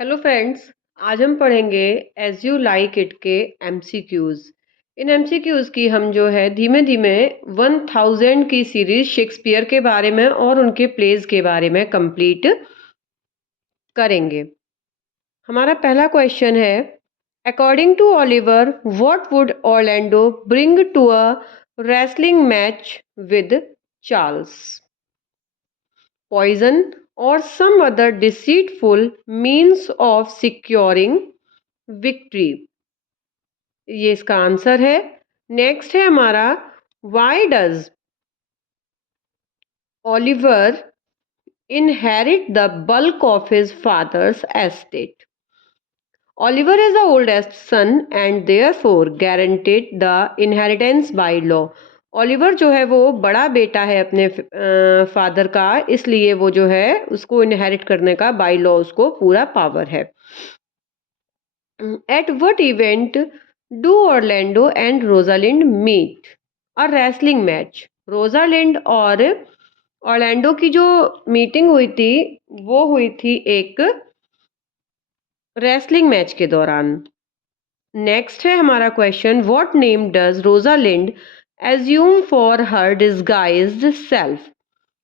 Hello friends. आज हम पढ़ेंगे एज यू लाइक इट के एमसीक्यूज। इन एमसीक्यूज की हम जो है धीमे धीमे 1000 की सीरीज शेक्सपियर के बारे में और उनके प्लेज के बारे में कंप्लीट करेंगे। हमारा पहला क्वेश्चन है, according to Oliver what would Orlando bring to a wrestling match with Charles? Poison or some other deceitful means of securing victory? ये इसका आंसर है। नेक्स्ट है हमारा, why does Oliver inherit the bulk of his father's estate? Oliver is the oldest son and therefore guaranteed the inheritance by law. Oliver जो है वो बड़ा बेटा है अपने फादर का, इसलिए वो जो है उसको इनहेरिट करने का बाय लॉ उसको पूरा पावर है। At what event do Orlando and Rosalind meet? A wrestling match. Rosalind और ऑर्लैंडो की जो मीटिंग हुई थी वो हुई थी एक रेसलिंग मैच के दौरान। नेक्स्ट है हमारा question, what name does Rosalind assume for her disguised self?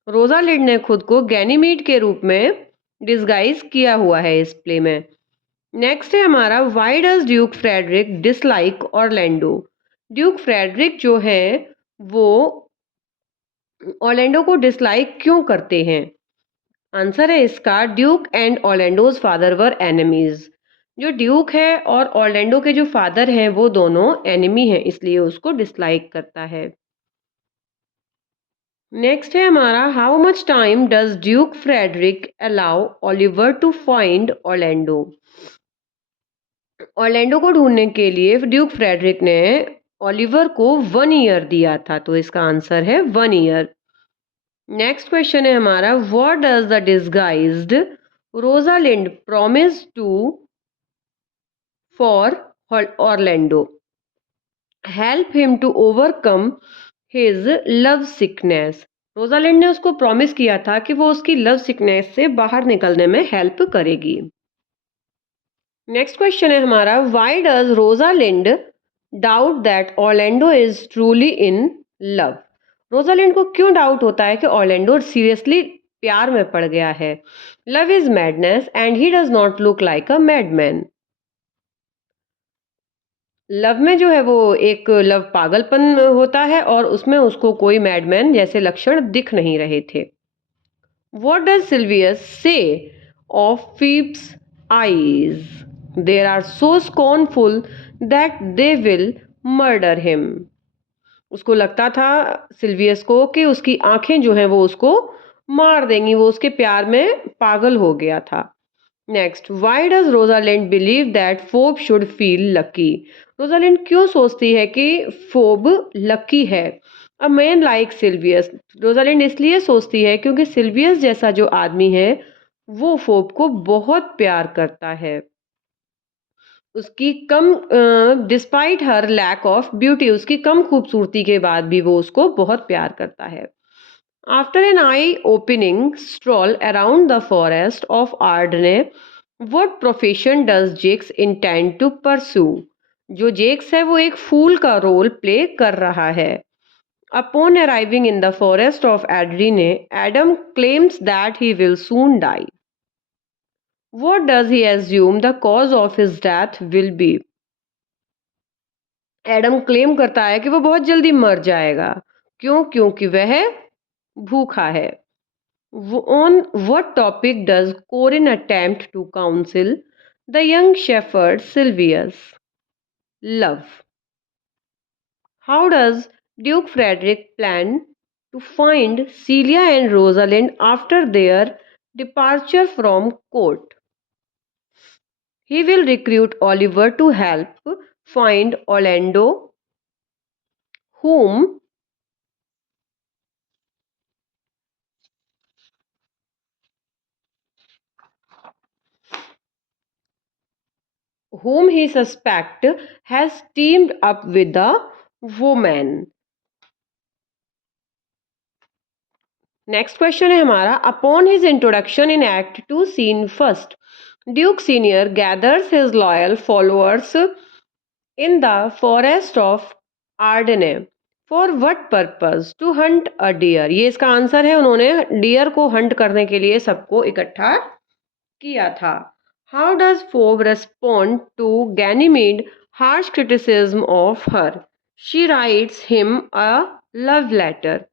Rosalind ने खुद को गैनीमीड के रूप में डिस्गाइज किया हुआ है इस प्ले में। नेक्स्ट है हमारा, why does Duke Frederick dislike Orlando? Duke Frederick जो है वो ऑर्लैंडो को डिसलाइक क्यों करते हैं? आंसर है इसका, duke and Orlando's father were enemies. जो ड्यूक है और ऑर्लैंडो के जो फादर हैं वो दोनों एनिमी हैं, इसलिए उसको डिसलाइक करता है। नेक्स्ट है हमारा, how much time does Duke Frederick allow Oliver to find Orlando? Orlando को ढूंढने के लिए ड्यूक फ्रेडरिक ने ओलिवर को 1 ईयर दिया था, तो इसका आंसर है 1 ईयर। नेक्स्ट क्वेश्चन है हमारा, what does the disguised Rosalind promise to for Orlando? Help him to overcome his love sickness. Rosalind ने उसको प्रॉमिस किया था कि वो उसकी लव सिकनेस से बाहर निकलने में हेल्प करेगी। नेक्स्ट क्वेश्चन है हमारा, why does Rosalind doubt that Orlando is truly in love? Rosalind को क्यों डाउट होता है कि ऑर्लैंडो सीरियसली प्यार में पड़ गया है? Love is madness and he does not look like a madman. Love में जो है वो एक लव पागलपन होता है और उसमें उसको कोई मैडमैन जैसे लक्षण दिख नहीं रहे थे। What does Silvius say of Phebe's eyes? There are so scornful that they will murder him. उसको लगता था सिल्वियस को कि उसकी आंखें जो हैं वो उसको मार देंगी, वो उसके प्यार में पागल हो गया था। Next, why does Rosalind believe that fob should feel lucky? Rosalind क्यों सोचती है कि फोब लकी है? A man like Silvius. Rosalind इसलिए सोचती है क्योंकि सिल्वियस जैसा जो आदमी है वो फोब को बहुत प्यार करता है। उसकी कम despite her lack of beauty, उसकी कम खूबसूरती के बाद भी वो उसको बहुत प्यार करता है। After an eye opening stroll around the forest of Arden, what profession does Jaques intend to pursue? जो जेक्स है वो एक फूल का रोल प्ले कर रहा है। Upon arriving in the forest of एड्रीने, Adam claims that he will soon die. What does he assume the cause of his death will be? Adam claim करता है कि वो बहुत जल्दी मर जाएगा। क्यों? क्योंकि वह भूखा है। On what topic does Corin attempt to counsel the young shepherd Silvius? Love. How does Duke Frederick plan to find Celia and Rosalind after their departure from court? He will recruit Oliver to help find Orlando, whom he suspect has teamed up with the woman. Next question है हमारा, upon his introduction in act 2 scene first, duke senior gathers his loyal followers in the forest of Arden for what purpose to hunt a deer. ये इसका answer है, उन्होंने dear को Hunt करने के लिए सबको इकट्ठा किया था। How does Phoebe respond to Ganymede harsh criticism of her? She writes him a love letter.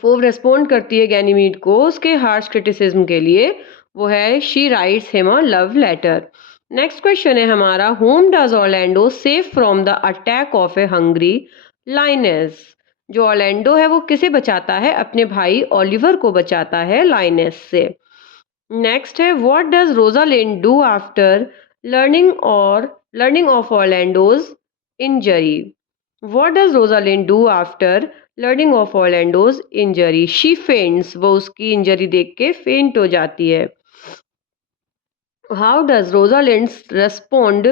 Phoebe respond करती है गैनीमीड को उसके हार्श क्रिटिसिज्म के लिए, वो है she writes him a love letter. Next question है हमारा, whom does Orlando save from the attack of a hungry lioness? जो ऑर्लैंडो है वो किसे बचाता है? अपने भाई ओलिवर को बचाता है लाइनेस से। नेक्स्ट है, what does Rosalind do after learning of Orlando's injury? What does Rosalind do after learning of Orlando's injury? She faints, वो उसकी इंजरी देख के फेंट हो जाती है। How does Rosalind respond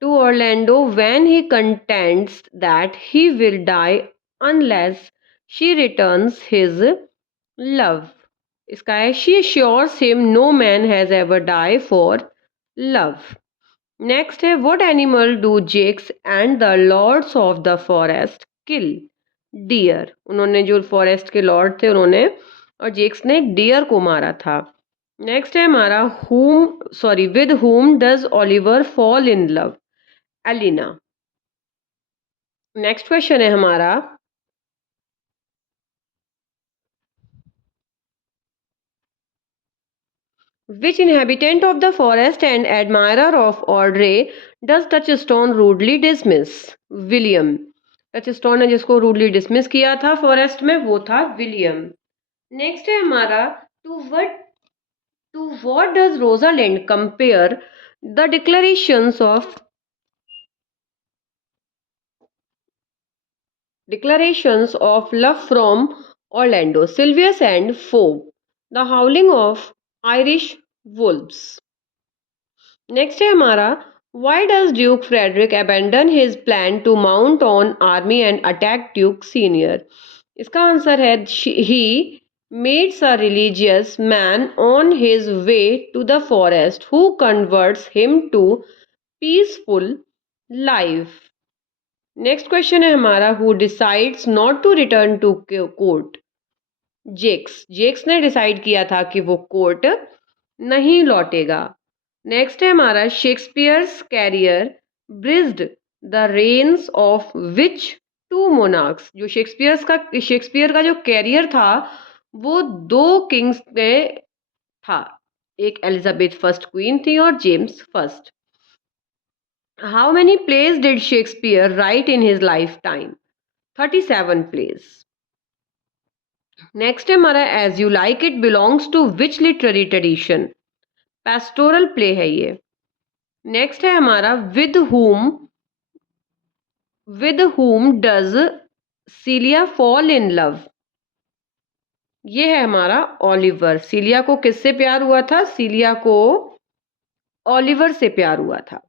to Orlando when he contends that he will die unless she returns his love? इसका है, she assures him no man has ever die for love. Next है, what animal do Jaques and the lords of the forest kill? Deer. उन्होंने, जो forest के Lord थे उन्होंने और जेक्स ने डियर को मारा था। नेक्स्ट है हमारा, with whom does Oliver fall in love? Aliena. Next question है हमारा, which inhabitant of the forest and admirer of Audrey does Touchstone rudely dismiss? William. Touchstone ने जिसको रूडली डिसमिस किया था फॉरेस्ट में वो था विलियम। नेक्स्ट है हमारा, to what does Rosalind compare the declarations of love from Orlando, Sylvius and Phoebe, the howling of Irish wolves. Next है हमारा, why does Duke Frederick abandon his plan to mount an army and attack duke senior? इसका answer है, he meets a religious man on his way to the forest who converts him to peaceful life. Next question है हमारा, who decides not to return to court? Jaques ने decide किया था कि वो court नहीं लौटेगा। नेक्स्ट है हमारा, Shakespeare's career bridged the reigns of which two monarchs? जो शेक्सपियर का जो कैरियर था वो दो किंग्स में था, एक एलिजाबेथ फर्स्ट क्वीन थी और James first. How many plays did Shakespeare write in his life time? 37 plays. Next है हमारा, as you like it belongs to which literary tradition? Pastoral play है ये। नेक्स्ट है हमारा, with whom does Celia fall in love? ये है हमारा Oliver. सीलिया को किससे प्यार हुआ था? सीलिया को ओलिवर से प्यार हुआ था।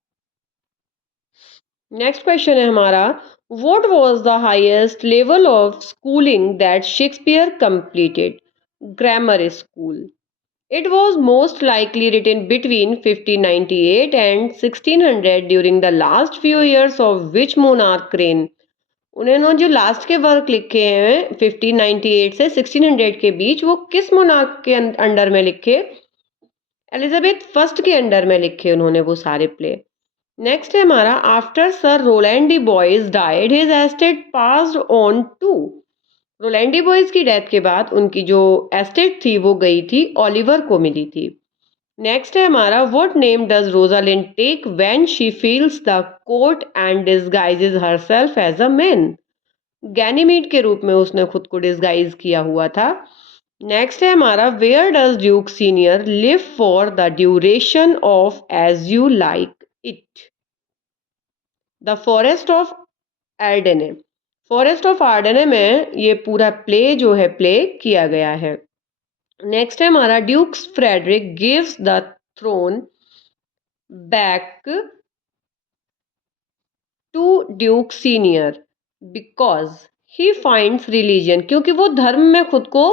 नेक्स्ट क्वेश्चन है हमारा, what was the highest level of schooling that Shakespeare completed? Grammar school. It was most likely written between 1598 and 1600 during the last few years of which monarch reign? उन्होंने जो last के work लिखे हैं 1598 से 1600 के बीच, वो किस मोनार्क के अंडर में लिखे? एलिजाबेथ फर्स्ट के अंडर में लिखे उन्होंने वो सारे प्ले। नेक्स्ट है हमारा, after sir Roland de Boys died his estate passed on to? Roland de Boys की डेथ के बाद उनकी जो एस्टेट थी वो गई थी ओलिवर को मिली थी। नेक्स्ट है हमारा, what name does Rosalind take when she flees the court and disguises herself as a man? Ganymede के रूप में उसने खुद को डिस्गाइज किया हुआ था। नेक्स्ट है हमारा, where does duke senior live for the duration of as you like it? The forest of Arden. Forest of Arden में ये पूरा प्ले जो है प्ले किया गया है। नेक्स्ट है हमारा, Duke's Frederick gives the throne back to Duke Senior because he finds religion? क्योंकि वो धर्म में खुद को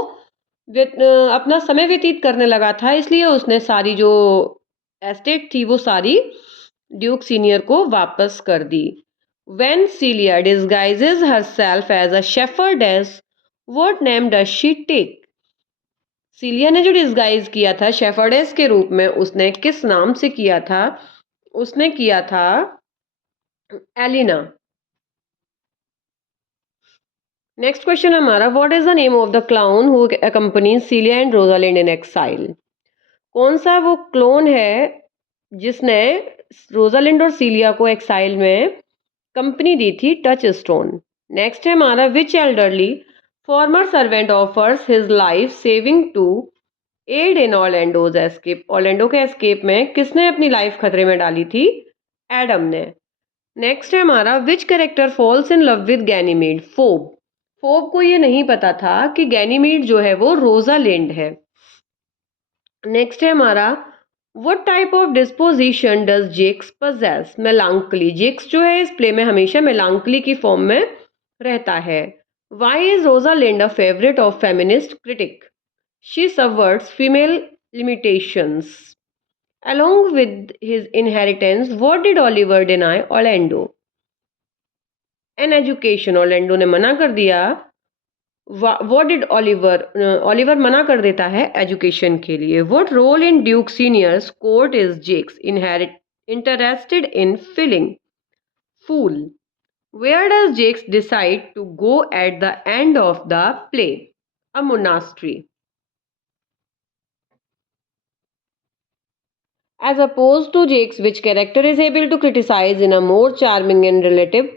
अपना समय व्यतीत करने लगा था, इसलिए उसने सारी जो एस्टेट थी वो सारी ड्यूक सीनियर को वापस कर दी। When Celia disguises herself as a shepherdess, what name does she take? सीलिया ने जो डिस्गाइज किया था शेफर्डेस के रूप में, उसने किस नाम से किया था? उसने किया था एलिना। नेक्स्ट क्वेश्चन हमारा, what is the name of the clown who accompanies Celia and Rosalind in exile? कौन सा वो क्लोन है जिसने रोजालिंड और सीलिया को एक्साइल में कंपनी दी थी? Touch stone. नेक्स्ट है हमारा, which elderly former servant offers his life saving to aid in Orlando's escape? Orlando के एस्केप में किसने अपनी लाइफ खतरे में डाली थी? एडम ने। नेक्स्ट है हमारा, विच character falls in love with Ganymede? Fob. Fob को ये नहीं पता था कि गैनीमीड जो है वो रोजालिंड है। नेक्स्ट है हमारा, what type of disposition does Jaques possess? Melancholy. Jaques जो है इस प्ले में हमेशा मेलांकली की फॉर्म में रहता है। Why is Rosalind a favourite of feminist critic? She subverts female limitations. Along with his inheritance, what did Oliver deny Orlando? An education. Orlando ने मना कर दिया। What did Oliver? Oliver मना कर देता है एजुकेशन के लिए। What role in Duke Senior's court is Jake's interested in filling? Fool. Where does Jakes decide to go at the end of the play? A monastery. As opposed to Jakes, which character is able to criticize in a more charming and relatable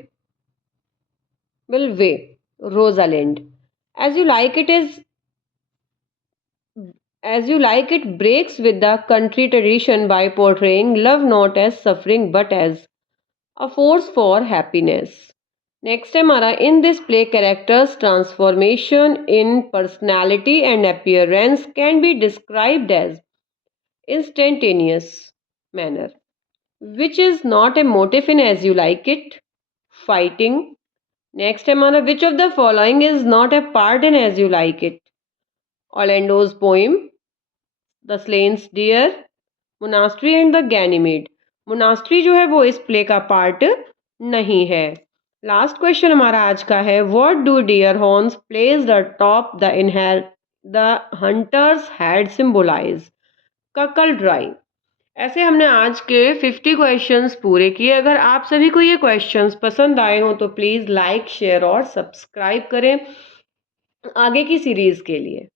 way? Rosalind. As you like it is as you like it breaks with the country tradition by portraying love not as suffering but as a force for happiness. Next है हमारा, in this play characters transformation in personality and appearance can be described as instantaneous manner, which is not a motive in As You Like It? Fighting. Next है हमारा, which of the following is not a part in As You Like It? Orlando's poem, The Slain's Deer, Monastery and the Ganymede. Monastery जो है वो इस play का part नहीं है। Last question हमारा आज का है, what do deer horns placed atop the hunter's head symbolize? Cuckoldry. ऐसे हमने आज के 50 क्वेश्चंस पूरे किए। अगर आप सभी को ये क्वेश्चंस पसंद आए हों तो प्लीज़ लाइक, शेयर और सब्सक्राइब करें आगे की सीरीज़ के लिए।